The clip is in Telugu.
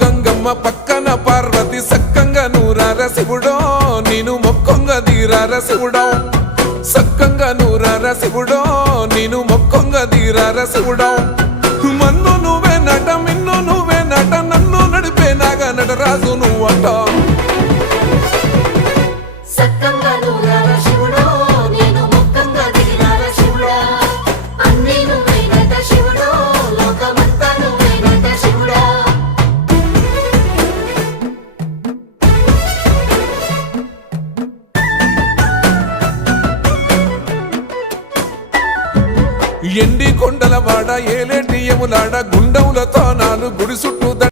గంగమ్మ పక్కన పార్వతి సక్కంగా నూరార శివుడో నేను మొక్కంగా దీరార శివుడో సక్కంగా నూరార శివుడో నేను మొక్కంగా దీరార శివుడో మన్ను నువ్వే నట మిన్ను నువ్వే నట నన్ను నడిపే నాగా నటరాజు నువ్వట ఎండి కొండల వాడ ఏలేటి యములాడ గుండములతో నాలు గుడి చుట్టూ